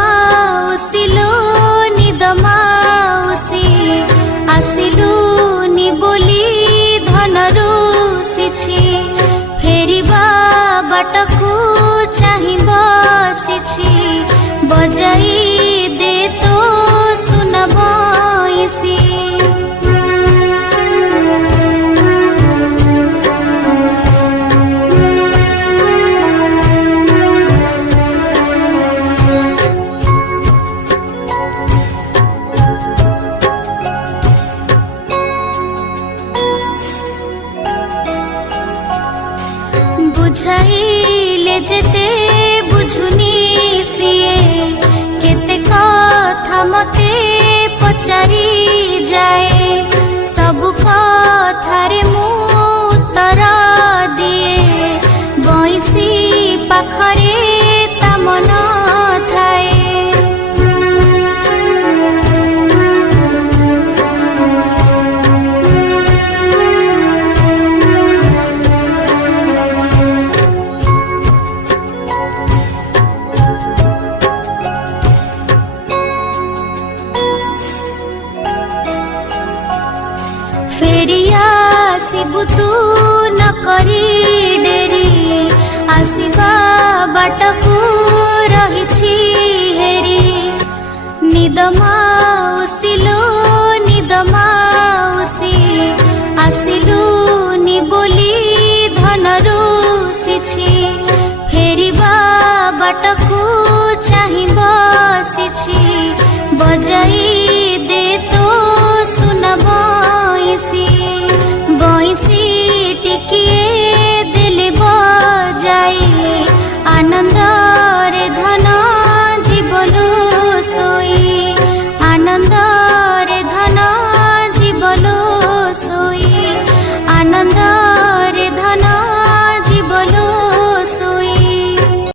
माउसिलो निद माउसी आसिलुनी बोली धन रुषिछि फेरिबा बाटकु चाहि बसिछि बजाई दे तो सुन बंसी। बुझाइले जेते बुझुनी सिए केते कथा मते पचारी जाए सबु कथारे मु उत्तर दिए बंसी पाखरे ता मन थाए। फेरिया आसिबु तू न करी डेरी आसिबा बाटकु रहिछि हेरी निद माउसिलो निद माउसी आसिलुनी बोली धन रुषिछि फेरिबा बाटकु चाहि बसिछि बजाई